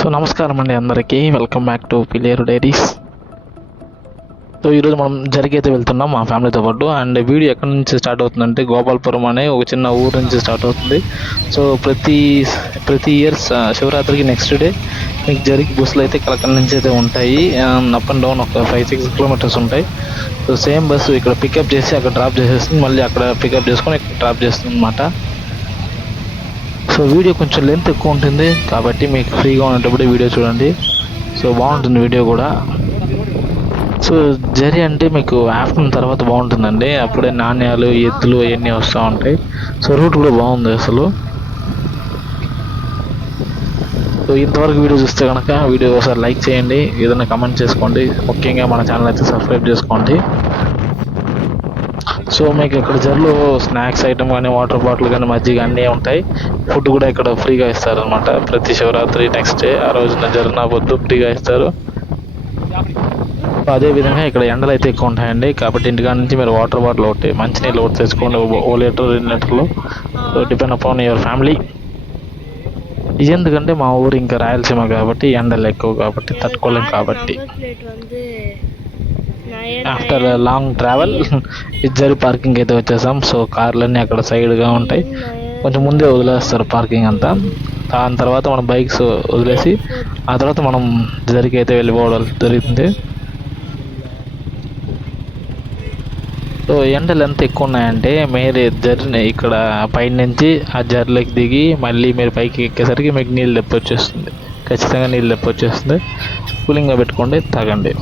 So నమస్కారం అండి అందరికీ, welcome back to Pileru diaries. So ఈరోజు మనం జరిగైతే వెళ్తున్నాం మా ఫ్యామిలీతో పాటు. అండ్ వీడియో ఎక్కడి నుంచి స్టార్ట్ అవుతుందంటే గోపాలపురం అనే ఒక చిన్న ఊరు నుంచి స్టార్ట్ అవుతుంది. సో ప్రతి ఇయర్స్ శివరాత్రికి నెక్స్ట్ డే మీకు జరిగి బస్సులు అయితే కలకడ నుంచి అయితే ఉంటాయి. అప్ అండ్ డౌన్ ఒక 5-6 కిలోమీటర్స్ ఉంటాయి. సో సేమ్ బస్సు ఇక్కడ పికప్ చేసి అక్కడ డ్రాప్ చేసేస్తుంది, మళ్ళీ అక్కడ పికప్ చేసుకొని ఇక్కడ డ్రాప్ చేస్తుంది అనమాట. సో వీడియో కొంచెం లెంత్ ఎక్కువ ఉంటుంది కాబట్టి మీకు ఫ్రీగా ఉన్నప్పుడు వీడియో చూడండి. సో బాగుంటుంది వీడియో కూడా. సో జరి అంటే మీకు ఆఫ్టర్నూన్ తర్వాత బాగుంటుందండి, అప్పుడే నాణ్యాలు ఎద్దులు అవన్నీ వస్తూ ఉంటాయి. సో రూట్ కూడా బాగుంది అసలు. సో ఇంతవరకు వీడియో చూస్తే కనుక వీడియో ఒకసారి లైక్ చేయండి, ఏదైనా కమెంట్ చేసుకోండి, ముఖ్యంగా మన ఛానల్ అయితే సబ్స్క్రైబ్ చేసుకోండి. సో మీకు ఇక్కడ జర్లో స్నాక్స్ ఐటమ్ కానీ వాటర్ బాటిల్ కానీ మజ్జిగ అన్నీ ఉంటాయి. ఫుడ్ కూడా ఇక్కడ ఫ్రీగా ఇస్తారు అనమాట. ప్రతి శివరాత్రి నెక్స్ట్ డే ఆ రోజున జరిగిన పొద్దు ఫ్రీగా ఇస్తారు. అదేవిధంగా ఇక్కడ ఎండలు అయితే ఎక్కువ ఉంటాయండి, కాబట్టి ఇంటికాడ నుంచి మీరు వాటర్ బాటిల్ ఒకటి మంచినీళ్ళు ఒకటి తెచ్చుకోండి, 1 లీటర్ 2 లీటర్లు. So depend upon your family. ఇది ఎందుకంటే మా ఊరు ఇంకా రాయలసీమ కాబట్టి ఎండలు ఎక్కువ కాబట్టి తట్టుకోలేం. కాబట్టి ఆఫ్టర్ లాంగ్ ట్రావెల్ జరి పార్కింగ్ అయితే వచ్చేసాం. సో కార్లన్నీ అక్కడ సైడ్గా ఉంటాయి, కొంచెం ముందే వదిలేస్తారు పార్కింగ్ అంతా. దాని తర్వాత మనం బైక్స్ వదిలేసి ఆ తర్వాత మనం జరికి అయితే వెళ్ళిపోవడం జరుగుతుంది. సో ఎండలు ఎంత ఎక్కువ ఉన్నాయంటే మీరు జర్నీ ఇక్కడ పైన నుంచి ఆ జర్లోకి దిగి మళ్ళీ మీరు పైకి ఎక్కేసరికి మీకు నీళ్ళు దెప్పి వచ్చేస్తుంది. ఖచ్చితంగా నీళ్ళు దెప్పి వచ్చేస్తుంది. కూలింగ్గా పెట్టుకోండి, తాగండి.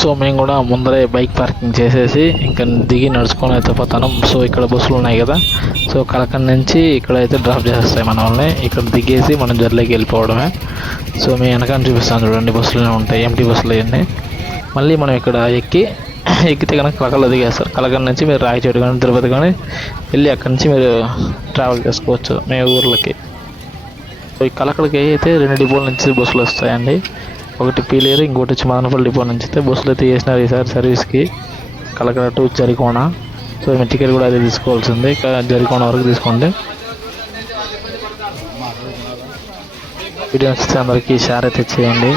సో మేము కూడా ముందరే బైక్ పార్కింగ్ చేసేసి ఇంకా దిగి నడుచుకొని అయితే పోతాను. సో ఇక్కడ బస్సులు ఉన్నాయి కదా, సో కలకడ నుంచి ఇక్కడ అయితే డ్రాప్ చేసేస్తాయి మన వాళ్ళని. ఇక్కడ దిగేసి మనం జర్లోకి వెళ్ళిపోవడమే. సో మేము వెనకాల చూపిస్తాను చూడండి, బస్సులు ఉంటాయి, ఎంటీ బస్సులు అవన్నీ. మళ్ళీ మనం ఇక్కడ ఎక్కితే కనుక కలకడలో దిగేస్తారు. కలకడ నుంచి మీరు రాయచోటు కానీ తిరుపతి కానీ వెళ్ళి అక్కడి నుంచి మీరు ట్రావెల్ చేసుకోవచ్చు మీ ఊర్లకి. సో ఈ కలకడకి అయితే 2 డిపోల నుంచి బస్సులు వస్తాయండి. ఒకటి పీలేరు, ఇంకోటి వచ్చి మదనపల్లి డిపో నుంచి అయితే బస్సులు అయితే వేసినారు ఈసారి సర్వీస్కి, కలకడ టు జరికోణ. సో మీ టికెట్ కూడా అదే తీసుకోవాల్సింది, జరికోణ వరకు తీసుకోండి. వీడియో నచ్చితే అందరికీ షేర్ అయితే చేయండి.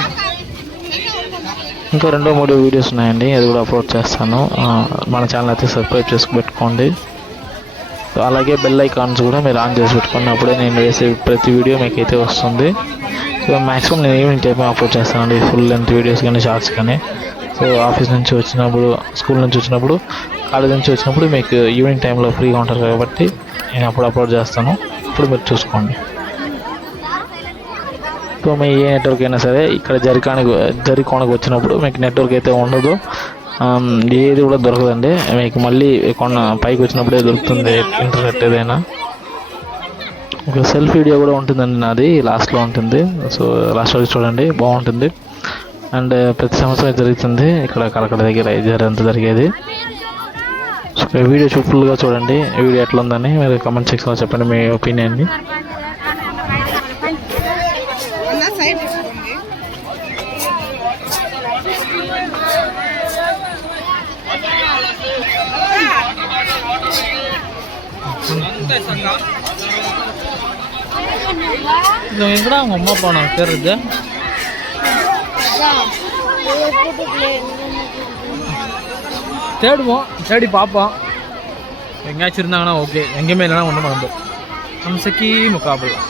ఇంకా 2-3 వీడియోస్ ఉన్నాయండి, అది కూడా అప్లోడ్ చేస్తాను. మన ఛానల్ అయితే సబ్స్క్రైబ్ చేసి పెట్టుకోండి. అలాగే బెల్ ఐకాన్స్ కూడా మీరు ఆన్ చేసి పెట్టుకోండి, అప్పుడే నేను వేసే ప్రతి వీడియో మీకు అయితే వస్తుంది. సో మ్యాక్సిమం నేను ఈవినింగ్ టైం అప్లోడ్ చేస్తానండి, ఫుల్ లెంత్ వీడియోస్ కానీ షార్ట్స్ కానీ. సో ఆఫీస్ నుంచి వచ్చినప్పుడు, స్కూల్ నుంచి వచ్చినప్పుడు, కాలేజ్ నుంచి వచ్చినప్పుడు మీకు ఈవినింగ్ టైంలో ఫ్రీగా ఉంటారు కాబట్టి నేను అప్పుడు అప్లోడ్ చేస్తాను, అప్పుడు మీరు చూసుకోండి. సో మీ ఏ నెట్వర్క్ అయినా సరే ఇక్కడ జరికోణకు వచ్చినప్పుడు మీకు నెట్వర్క్ అయితే ఉండదు, ఏది కూడా దొరకదండి మీకు. మళ్ళీ పైకి వచ్చినప్పుడే దొరుకుతుంది ఇంటర్నెట్ ఏదైనా. ఒక సెల్ఫ్ వీడియో కూడా ఉంటుందండి నాది, లాస్ట్లో ఉంటుంది. సో లాస్ట్ వరకు చూడండి, బాగుంటుంది. అండ్ ప్రతి సంవత్సరం జరుగుతుంది ఇక్కడ కలకడ దగ్గర అంతా జరిగేది. సో వీడియో ఫుల్గా చూడండి, వీడియో ఎట్లా ఉందని మీరు కమెంట్ సెక్షన్లో చెప్పండి మీ ఒపీనియన్ని. எங்கடா அவங்க அம்மா அப்பா நான் பேருது தேடுவோம், தேடி பார்ப்போம், எங்கேயாச்சும் இருந்தாங்கன்னா ஓகே, எங்கேயுமே இல்லைனா ஒன்றும் பண்ண முடியாது. ஹம்சக்கி முகாபலா.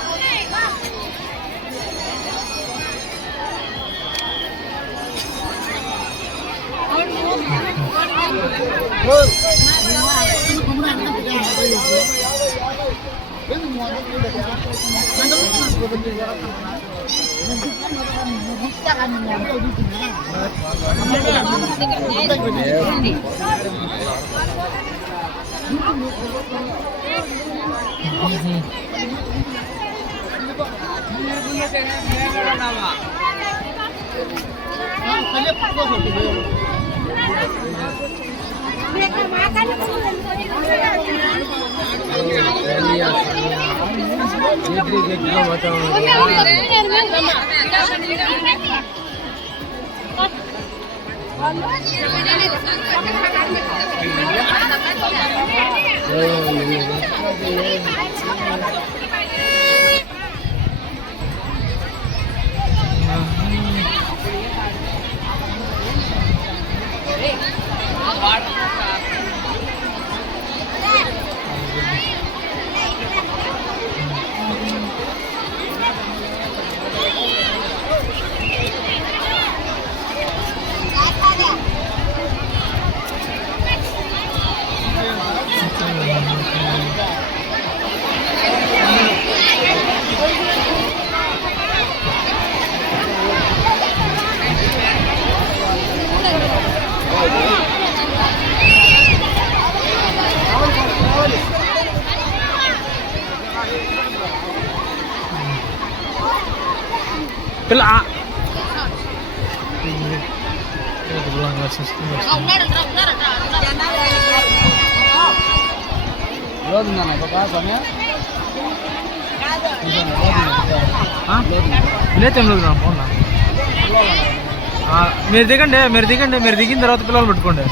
Jadi పిల్ల మీరు దిగండి మీరు దిగిన తర్వాత పిల్లలు పెట్టుకోండి.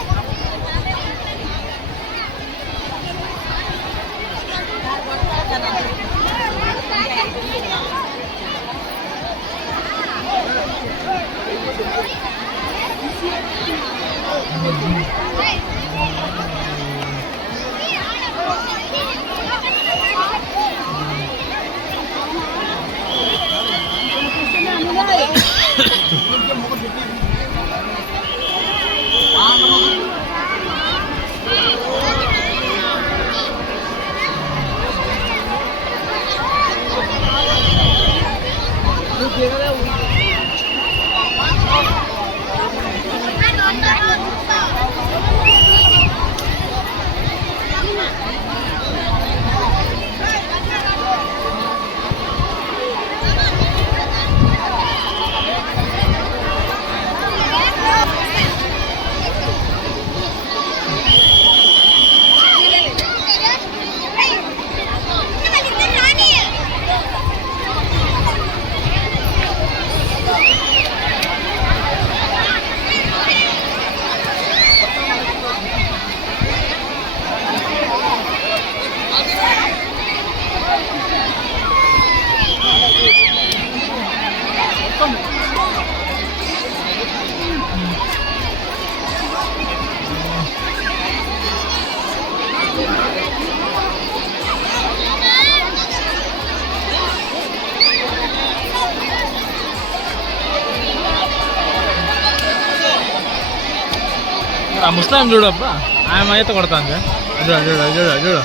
ముస్లాం చూడబ్బా ఆయన అయితే కొడతాను. చూడు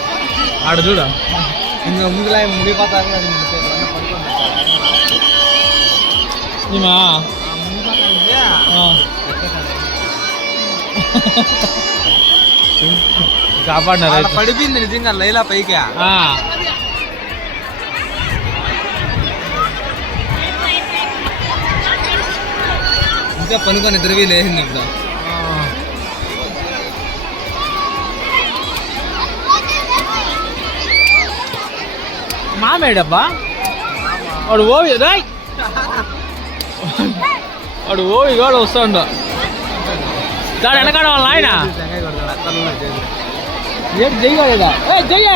ఆడ చూడ ఇంకా ముందులా ముడిపోతారు. కాపాడినారు. పడిపోయింది నిజంగా లైలా పైకి. ఇంకా పనుకొని ద్రవీ లేచింది ఇప్పుడు. మామేడబ్బా వాడు ఓవి రాయ్ వాడు ఓవి కూడా వస్తాడు. దాని వెనకాడ వాళ్ళ ఆయన ఏంటి జయ్యలేదా? జయ్య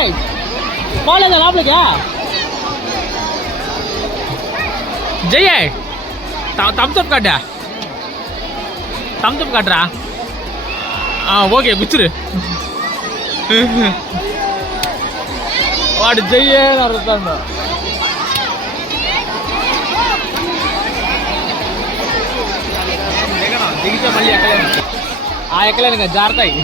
పోలేదా లోపలికా? జయ్య తమ్సప్ కట్టా తమ్సప్ కట్టరా? ఓకే గుచ్చురు. వాడు జయ్యే అడుగుతాడు. దిగితే మళ్ళీ ఎక్కలేను. ఎక్కలేను కదా జారుతాయి.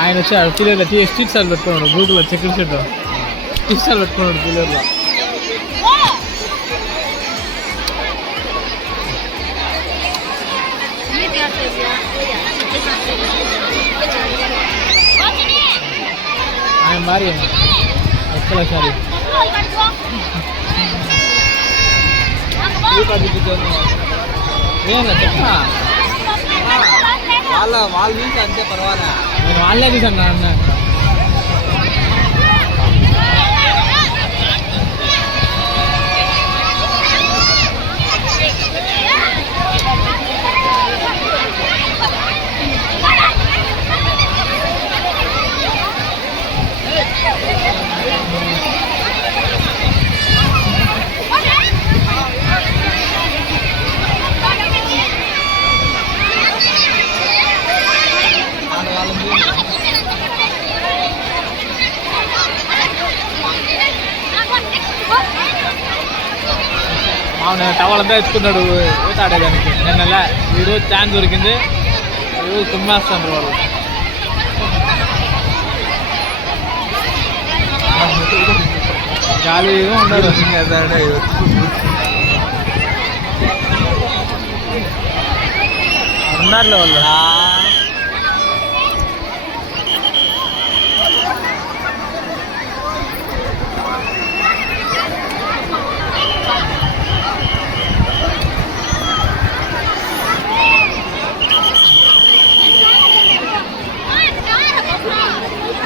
ఆయన వచ్చి పిల్లర్లో స్ట్రీట్ స్టాల్ పెట్టుకున్నాడు. గ్రూప్లో చెక్కుల షెడ్ స్ట్రీట్ స్టాల్ పెట్టుకున్నాడు పిల్లర్లో. ఆయన భార్య ఎక్కడ సారి ఏమన్నా చెప్పా వాళ్ళ నుంచి అంతే పర్వాలే నేను వాళ్ళే తీసాను అన్న అవును టవలంతా ఎత్తుకున్నాడు ఈత ఆడేదానికి నిన్న ఈరోజు ఛాన్స్ దొరికింది ఈరోజు తుమ్మేస్తాను వాళ్ళు గాలిగా ఉండదు ఉన్నారులే వాళ్ళు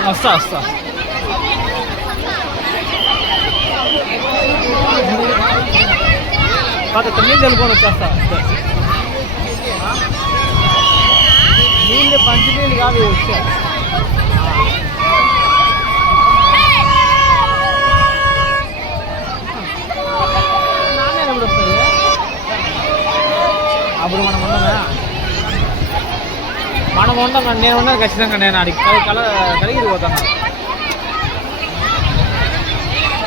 వస్తా నీళ్ళు తెలుకొని వచ్చేస్తా నీళ్ళు పంచి నీళ్ళు కాదు వచ్చా నాన్న ఎప్పుడు వస్తాయి అప్పుడు మనం ఉండగా నేను ఉన్నాను ఖచ్చితంగా నేను అడిగి కలిగి పోతాను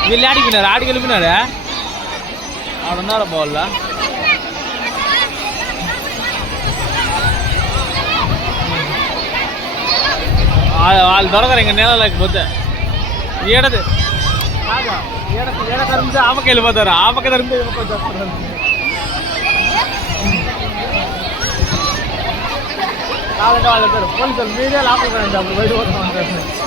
వీళ్ళు ఆడిపోయినారు ఆడికి వెళ్ళిపోయినారా ఆడున్నారా బాల్ వాళ్ళు దొరకరు ఇంకా నేల లేకపోతే ఏడది ఏడ తరిమితే ఆమెకి వెళ్ళిపోతారు ఆమెకి తరిమితే వెళ్ళిపోతారు కావాలంటే వాళ్ళు వెళ్తారు పోలీసులు మీరే లోపలికి అప్పుడు బయట పోతా ఉంటారు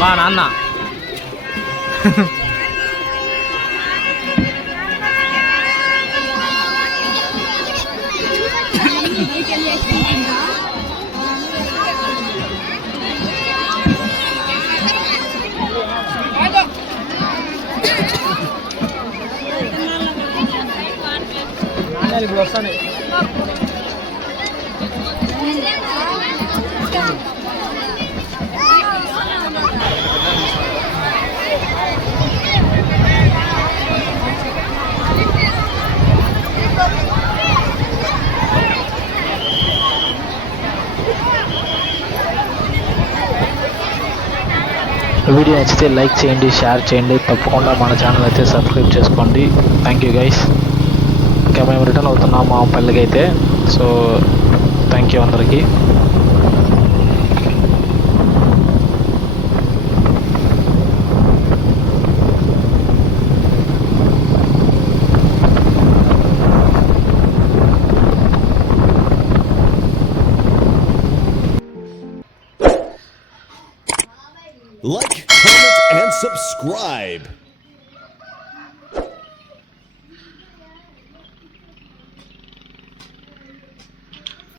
బా నాన్న ఇప్పుడు వస్తాను వీడియో నచ్చితే లైక్ చేయండి షేర్ చేయండి తప్పకుండా మన ఛానల్ అయితే సబ్స్క్రైబ్ చేసుకోండి థ్యాంక్ యూ గైస్ ఇంకా మేము రిటర్న్ అవుతున్నాం మా పల్లెకి అయితే సో థ్యాంక్ యూ అందరికీ Like, comment, and subscribe.